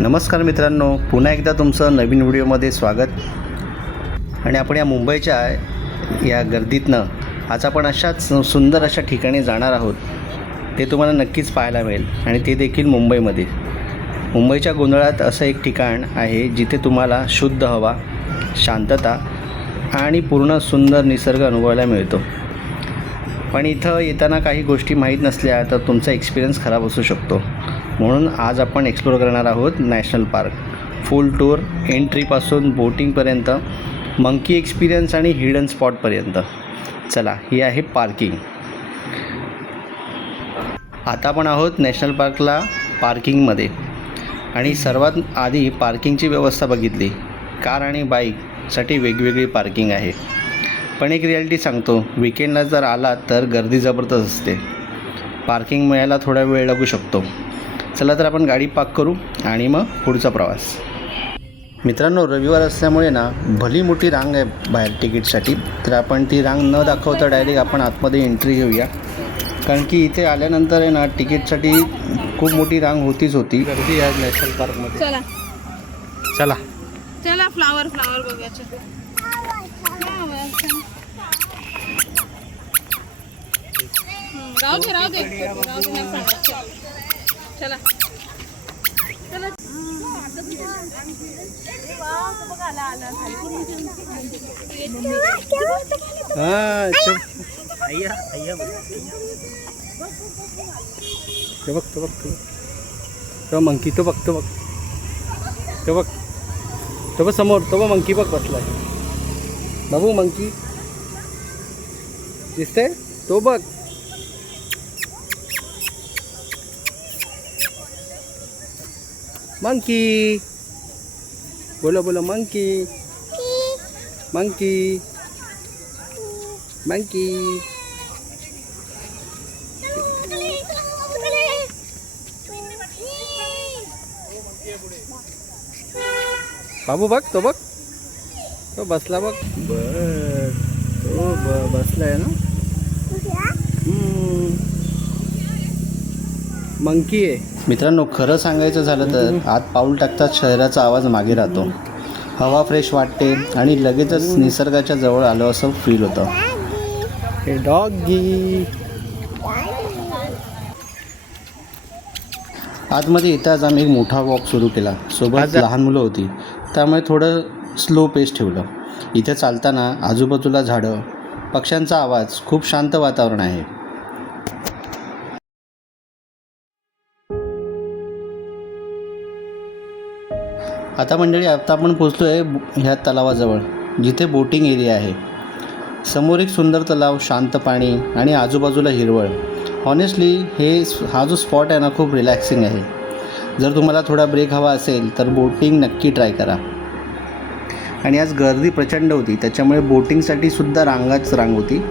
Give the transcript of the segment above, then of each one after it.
नमस्कार मित्रांनो, पुन्हा एकदा तुमचं नवीन व्हिडिओमध्ये स्वागत. आणि आपण या मुंबईच्या या गर्दीतनं आज आपण अशाच सुंदर अशा ठिकाणी जाणार आहोत. ते तुम्हाला नक्कीच पाहायला मिळेल आणि ते देखील मुंबईमध्ये. मुंबईच्या गोंधळात असं एक ठिकाण आहे जिथे तुम्हाला शुद्ध हवा, शांतता आणि पूर्ण सुंदर निसर्ग अनुभवायला मिळतो. पण इथं येताना काही गोष्टी माहीत नसल्या तर तुमचा एक्सपिरियन्स खराब असू शकतो. म्हणून आज आपण एक्सप्लोर करणार आहोत नॅशनल पार्क. फुल टूर, एंट्रीपासून बोटिंगपर्यंत, मंकी एक्सपिरियन्स आणि हिडन स्पॉटपर्यंत. चला, ही आहे पार्किंग. आता आपण आहोत नॅशनल पार्कला पार्किंगमध्ये. आणि सर्वात आधी पार्किंगची व्यवस्था बघितली. कार आणि बाईकसाठी वेगवेगळी पार्किंग आहे. पण एक रिॲलिटी सांगतो, विकेंडला जर आलात तर गर्दी जबरदस्त असते. पार्किंग मिळायला थोडा वेळ लागू शकतो. चला तर आपण गाडी पार्क करू आणि मग पुढचा प्रवास. मित्रांनो, रविवार असल्यामुळे ना भली मोठी रांग आहे बाहेर तिकीटसाठी. तर आपण ती रांग न दाखवता डायरेक्ट आपण आतमध्ये एंट्री घेऊया. कारण की इथे आल्यानंतर आहे ना तिकीटसाठी खूप मोठी रांग होती गर्दी आहे नॅशनल पार्कमध्ये. चला चला चला, फ्लावर बघायचे. राहू दे चला चला. तो मंकी तो बघ समोर. तो बघ मंकी बघ बसलाय. बाबू मंकी दिसतंय? तो बघ. मंकी बोलो मंकी मंकी मंकी. बाबू बघ, तो बसला बघ. तो बसलाय ना. मंकी आहे. मित्रांनो, खरं सांगायचं झालं तर आत पाऊल टाकताच शहराचा आवाज मागे राहतो. हवा फ्रेश वाटते आणि लगेचच निसर्गाच्या जवळ आलो असं फील होतं. हे डॉगी. आतमध्ये येताच आम्ही एक मोठा वॉक सुरू केला. सोबत लहान मुलं होती, त्यामुळे थोडं स्लो पेस ठेवलं. इथे चालताना आजूबाजूला झाडं, पक्ष्यांचा आवाज, खूप शांत वातावरण आहे. आता मंडळी, आता आपण पोचलो आहे ह्या तलावाजवळ, जिथे बोटिंग एरिया आहे. समोर एक सुंदर तलाव, शांत पाणी आणि आजूबाजूला हिरवळ. हॉनेस्टली हा जो स्पॉट आहे ना, खूप रिलॅक्सिंग आहे. जर तुम्हाला थोडा ब्रेक हवा असेल तर बोटिंग नक्की ट्राय करा. आणि आज गर्दी प्रचंड होती, त्याच्यामुळे बोटिंगसाठी सुद्धा रांगाच रांग होती.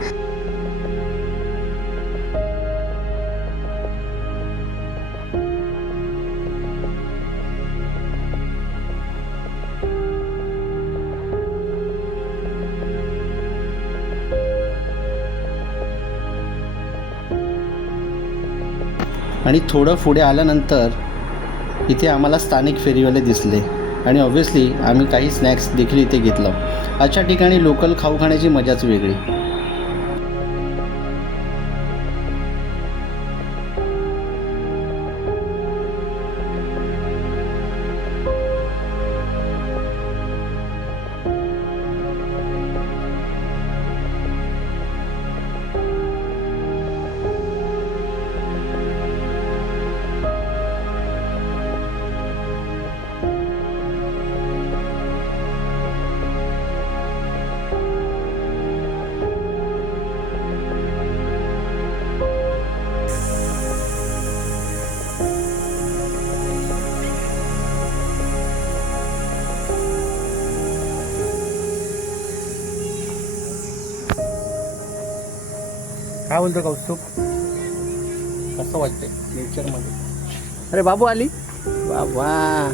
आणि थोडं पुढे आल्यानंतर इथे आम्हाला स्थानिक फेरीवाले दिसले आणि ऑब्व्हियसली आम्ही काही स्नॅक्स देखील इथे घेतलं. अशा ठिकाणी लोकल खाऊ खाण्याची मजाच वेगळी. काय बोलतो कौस्तुभ? कसं वाटतंय नेचरमध्ये? अरे बाबू आली बाबा.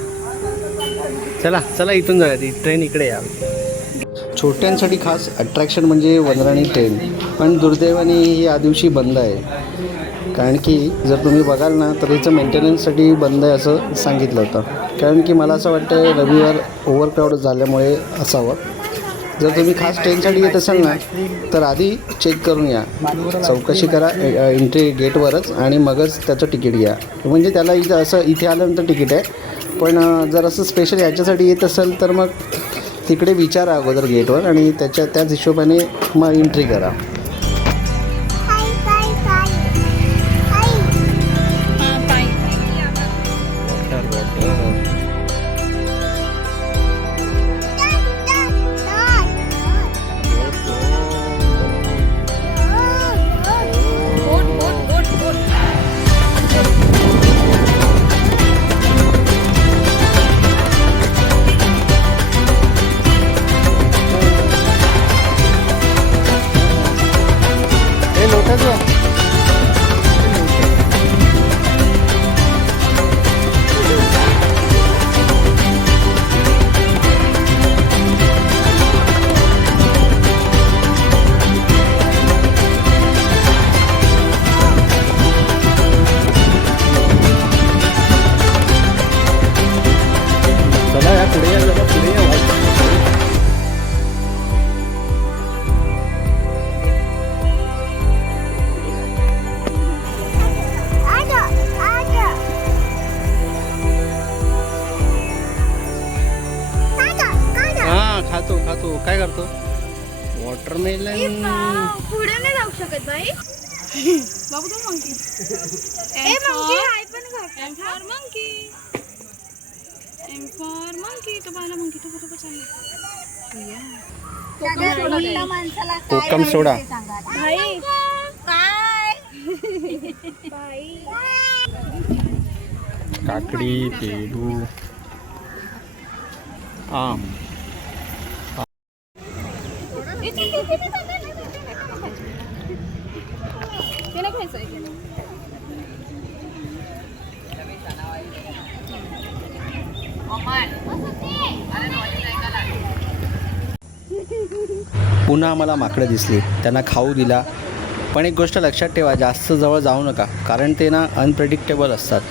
चला इथून जाऊया. ती ट्रेन इकडे या. छोट्यांसाठी खास अट्रॅक्शन म्हणजे वनराणी ट्रेन. पण दुर्दैवाने ही या दिवशी बंद आहे. कारण की जर तुम्ही बघाल ना तर हिचं मेंटेनन्ससाठी बंद आहे असं सांगितलं होतं. कारण की मला असं वाटतं रविवार ओव्हरक्राऊड झाल्यामुळे असावं. जर तुम्ही खास ट्रेनसाठी येत असाल ना तर आधी चेक करून या, चौकशी करा एंट्री गेटवरच आणि मगच त्याचं तिकीट घ्या. म्हणजे त्याला इथं असं इथे आल्यानंतर तिकीट आहे, पण जर असं स्पेशल याच्यासाठी येत असेल तर मग तिकडे विचारा अगोदर गेटवर आणि त्याच हिशोबाने मग एंट्री करा. खातो काय करतो? वॉटरमेलन. पुढे नाही जाऊ शकत बाई. बाबू तो मंकी. ए मंकी हाय पण घाट. M for monkey. M for monkey. तो पाहिला मंकी तो कुठे चालला? मोठ्या माणसाला काय कोकम सोडा. भाई काय बाई काकडी, पेरू, आम. ते नाही खायचं आहे. पुन्हा आम्हाला माकडं दिसली, त्यांना खाऊ दिला. पण एक गोष्ट लक्षात ठेवा, जास्त जवळ जाऊ नका, कारण ते ना अनप्रेडिक्टेबल असतात.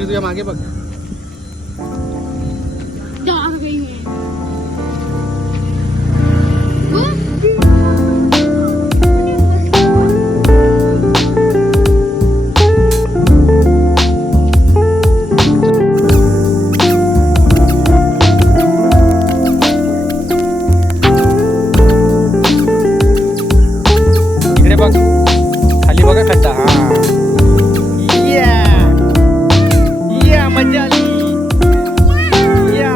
तुझ्या मागे बघ. इकडे बघ, खाली बघा खड्डा. या मजा आली. या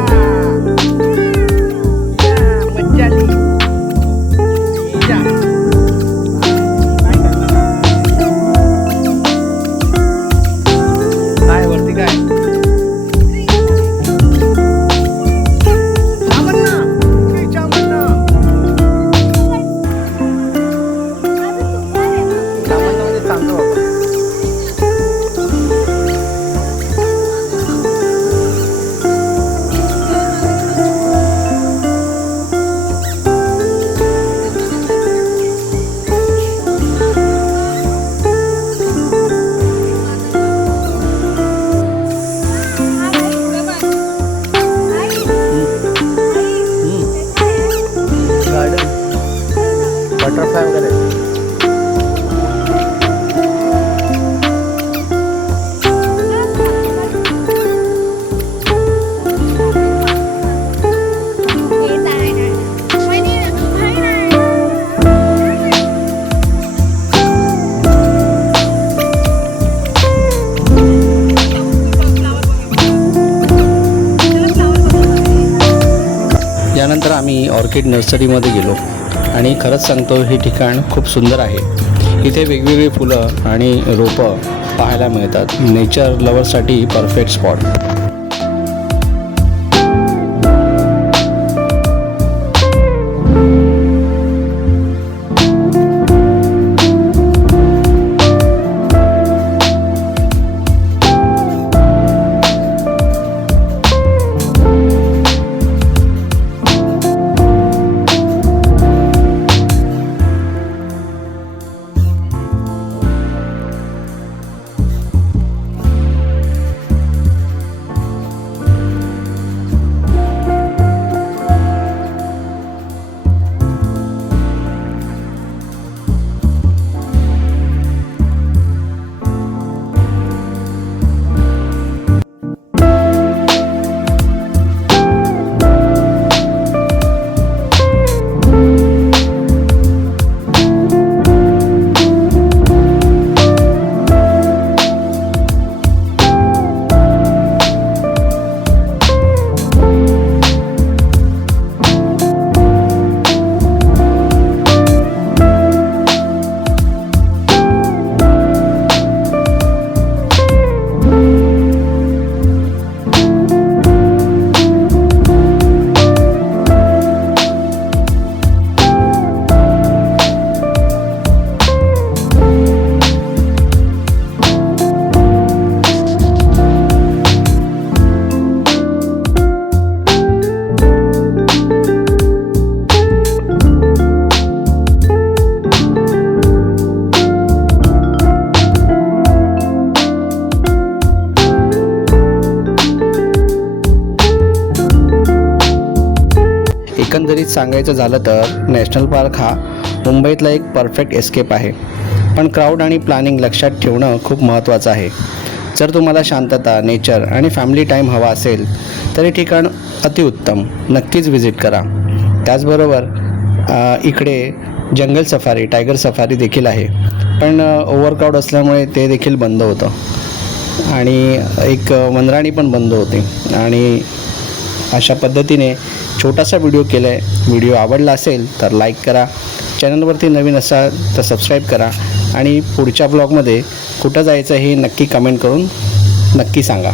मजा आली. या काय वरती काय बटरफ्लाय वगैरे. यानंतर आम्ही ऑर्किड नर्सरीमध्ये गेलो आणि खरंच सांगतो हे ठिकाण खूप सुंदर आहे. इथे वेगवेगळी फुलं आणि रोपं पाहायला मिळतात. नेचर लव्हरसाठी परफेक्ट स्पॉट. एकंदरीत सांगायचं झालं तर नॅशनल पार्क हा मुंबईतला एक परफेक्ट एस्केप आहे. पण क्राऊड आणि प्लॅनिंग लक्षात ठेवणं खूप महत्त्वाचं आहे. जर तुम्हाला शांतता, नेचर आणि फॅमिली टाईम हवा असेल तर हे ठिकाण अतिउत्तम. नक्कीच व्हिजिट करा. त्याचबरोबर इकडे जंगल सफारी, टायगर सफारी देखील आहे. पण ओव्हरक्राऊड असल्यामुळे ते देखील बंद होतं आणि एक वनराणी पण बंद होते. आणि अशा पद्धतीने छोटासा व्हिडिओ केला आहे. व्हिडिओ आवडला असेल तर लाईक करा, चॅनलवरती नवीन असाल तर सबस्क्राईब करा आणि पुढच्या ब्लॉगमध्ये कुठं जायचं हे नक्की कमेंट करून नक्की सांगा.